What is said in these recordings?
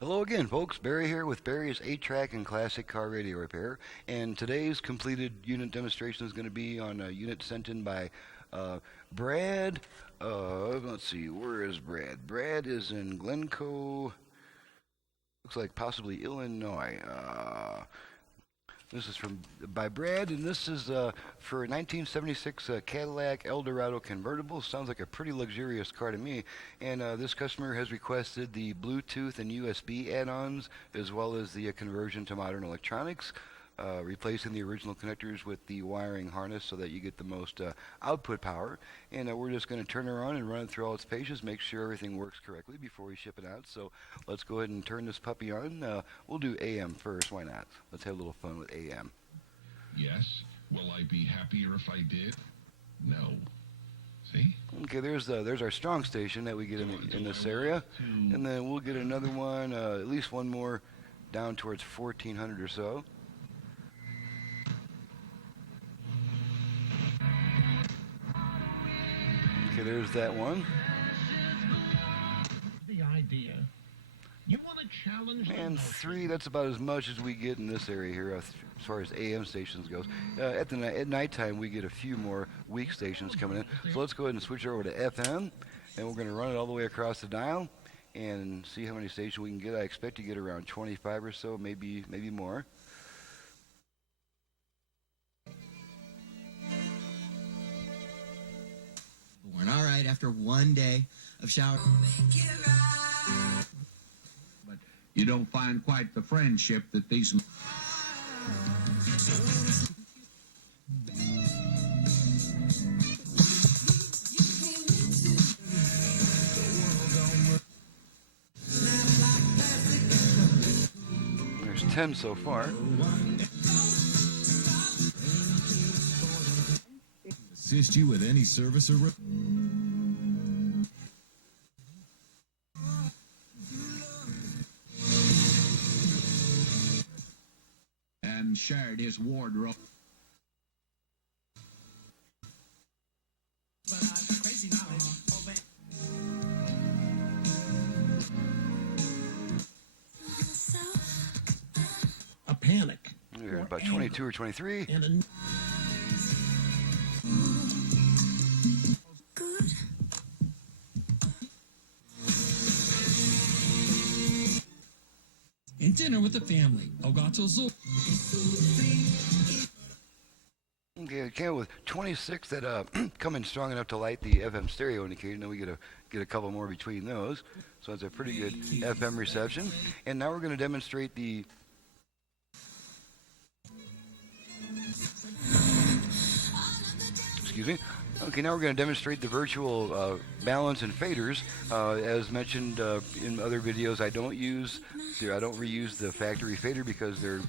Hello again, folks. Barry here with Barry's 8-track and classic car radio repair. And today's completed unit demonstration is going to be on a unit sent in by Brad. Let's see, where is Brad? Brad is in Glencoe. Looks like possibly Illinois. This is by Brad, and this is for a 1976 Cadillac Dorado Convertible. Sounds like a pretty luxurious car to me. And this customer has requested the Bluetooth and USB add-ons, as well as the conversion to modern electronics, replacing the original connectors with the wiring harness so that you get the most output power. And we're just going to turn her on and run it through all its pages, make sure everything works correctly before we ship it out. So let's go ahead and turn this puppy on. We'll do AM first. Why not? Let's have a little fun with AM. Yes. Will I be happier if I did? No. See? Okay, there's our strong station that we get in this area, and then we'll get another one, at least one more, down towards 1400 or so. Okay, there's that one. The idea. You want to challenge And 3, that's about as much as we get in this area here as far as AM stations goes. At nighttime, we get a few more weak stations coming in. So let's go ahead and switch over to FM, and we're going to run it all the way across the dial and see how many stations we can get. I expect to get around 25 or so, maybe more. All right, after one day of shower. But you don't find quite the friendship that these. There's 10 so far. Assist you with any service or and shared his wardrobe. a panic. We're at about 22 or 23. And dinner with the family. Okay, with 26 that come in strong enough to light the FM stereo indicator, and then we get a couple more between those. So it's a pretty good FM reception. And now we're going to demonstrate the Okay, now we're going to demonstrate the virtual balance and faders. As mentioned in other videos, I don't reuse the factory fader because they're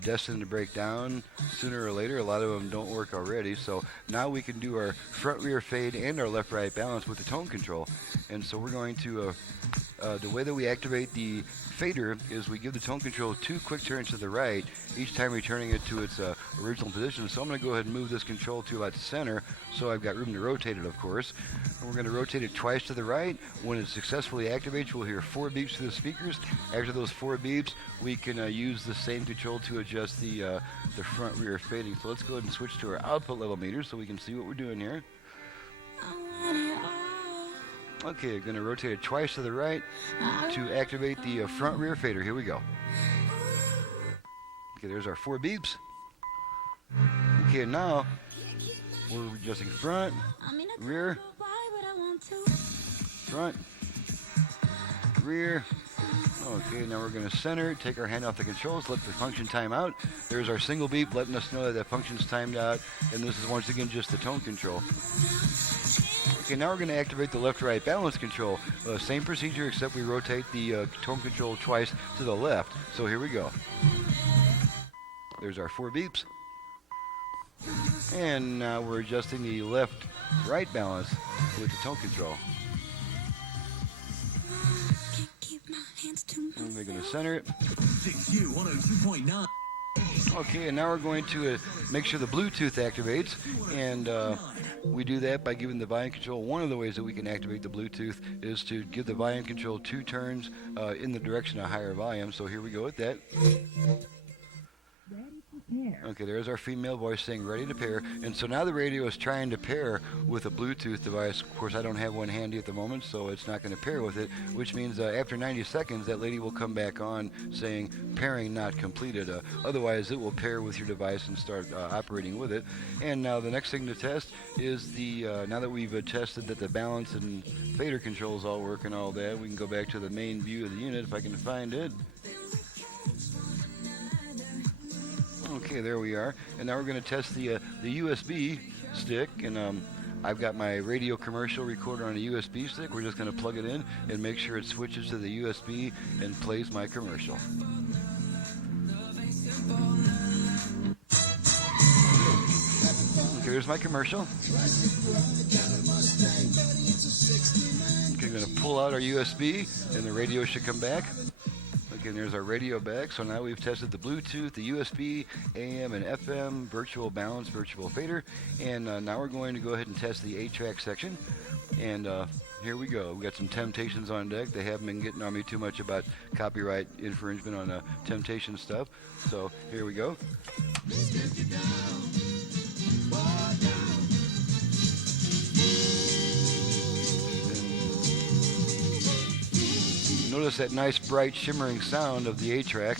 destined to break down sooner or later. A lot of them don't work already. So now we can do our front-rear fade and our left-right balance with the tone control. And so we're going to, the way that we activate the fader is we give the tone control 2 quick turns to the right, each time returning it to its original position. So I'm going to go ahead and move this control to about the center, so I've got room to rotate it, of course. And we're going to rotate it twice to the right. When it successfully activates, we'll hear 4 beeps through the speakers. After those 4 beeps, we can use the same control to adjust the front-rear fading. So let's go ahead and switch to our output level meter so we can see what we're doing here. Okay, going to rotate it twice to the right to activate the front-rear fader. Here we go. Okay, there's our 4 beeps. Okay, now we're adjusting front, rear, front, rear. Okay, now we're going to center, take our hand off the controls, let the function time out. There's our single beep letting us know that the function's timed out, and this is once again just the tone control. Okay, now we're going to activate the left-right balance control. Same procedure, except we rotate the tone control twice to the left. So here we go. There's our 4 beeps. And now we're adjusting the left-right balance with the tone control. And we're going to center it. 6U 102.9. Okay, and now we're going to make sure the Bluetooth activates, and We do that by giving the volume control. One of the ways that we can activate the Bluetooth is to give the volume control 2 turns in the direction of higher volume. So here we go with that. Okay, there's our female voice saying ready to pair. And so now the radio is trying to pair with a Bluetooth device. Of course, I don't have one handy at the moment, so it's not going to pair with it, which means after 90 seconds, that lady will come back on saying pairing not completed. Otherwise, it will pair with your device and start operating with it. And now the next thing to test is now that we've tested that the balance and fader controls all work and all that, we can go back to the main view of the unit if I can find it. Okay, there we are. And now we're going to test the USB stick. And I've got my radio commercial recorder on a USB stick. We're just going to plug it in and make sure it switches to the USB and plays my commercial. Okay, here's my commercial. Okay, I'm going to pull out our USB and the radio should come back. And there's our radio back. So now we've tested the Bluetooth, the USB, AM and FM, virtual balance, virtual fader. And now we're going to go ahead and test the 8-track section. And here we go. We got some Temptations on deck. They haven't been getting on me too much about copyright infringement on Temptation stuff. So here we go. Notice that nice, bright, shimmering sound of the 8-track.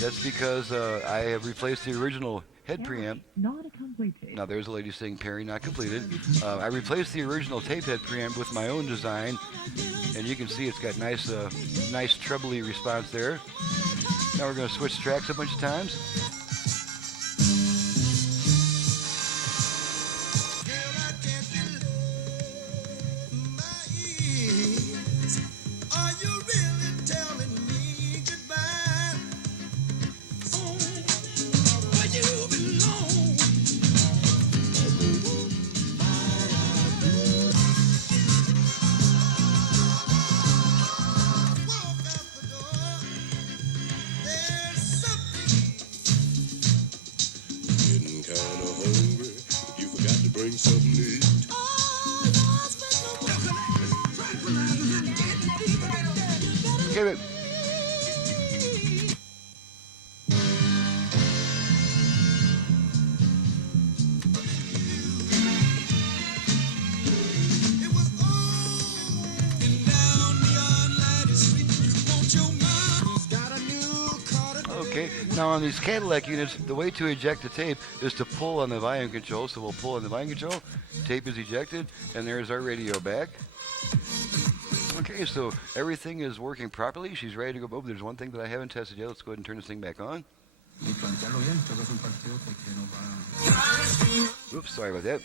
That's because I have replaced the original head preamp. Not a complete tape. Now there's a lady saying Perry not completed. I replaced the original tape head preamp with my own design, and you can see it's got nice trebly response there. Now we're going to switch tracks a bunch of times. Okay, now on these Cadillac units, the way to eject the tape is to pull on the volume control. So we'll pull on the volume control, tape is ejected, and there's our radio back. Okay, so everything is working properly. She's ready to go. Oh, there's one thing that I haven't tested yet. Let's go ahead and turn this thing back on. Oops, sorry about that.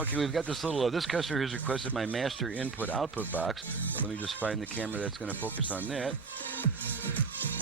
Okay, we've got this little, this customer has requested my master input-output box. So let me just find the camera that's going to focus on that.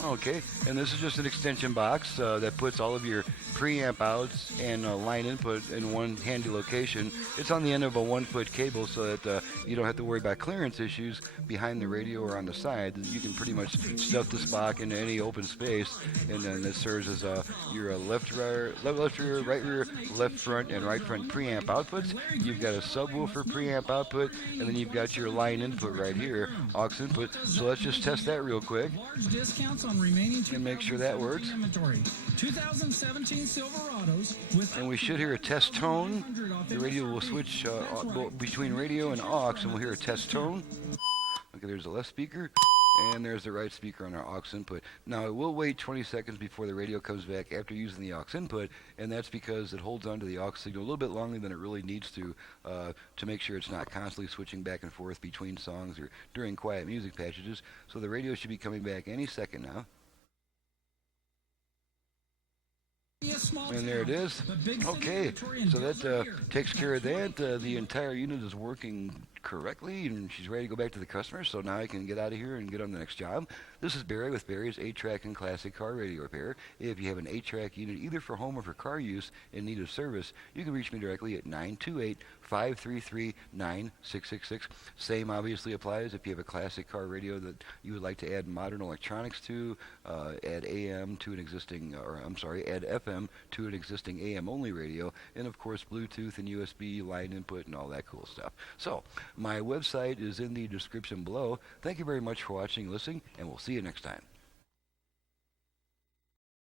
Okay, and this is just an extension box that puts all of your preamp outs and line input in one handy location. It's on the end of a 1-foot cable so that you don't have to worry about clearance issues behind the radio or on the side. You can pretty much stuff this box into any open space, and then it serves as your left rear, right rear, left front, and right front preamp outputs. You've got a subwoofer preamp output, and then you've got your line input right here, aux input. So let's just test that real quick. Large discounts on remaining and make sure that works. Inventory. 2017 Silverados with and we should hear a test tone. The radio will switch between radio and aux, and we'll hear a test tone. Okay, there's the left speaker, and there's the right speaker on our aux input. Now, it will wait 20 seconds before the radio comes back after using the aux input, and that's because it holds onto the aux signal a little bit longer than it really needs to make sure it's not constantly switching back and forth between songs or during quiet music passages. So the radio should be coming back any second now. And there it is. Okay, so that takes care of that. The entire unit is working correctly, and she's ready to go back to the customer, so now I can get out of here and get on the next job. This is Barry with Barry's 8-track and classic car radio repair. If you have an 8-track unit either for home or for car use in need of service, you can reach me directly at 533-9666. Same obviously applies if you have a classic car radio that you would like to add modern electronics to, add AM to an existing, add FM to an existing AM only radio, and of course Bluetooth and USB line input and all that cool stuff. So, my website is in the description below. Thank you very much for watching and listening, and we'll see you next time.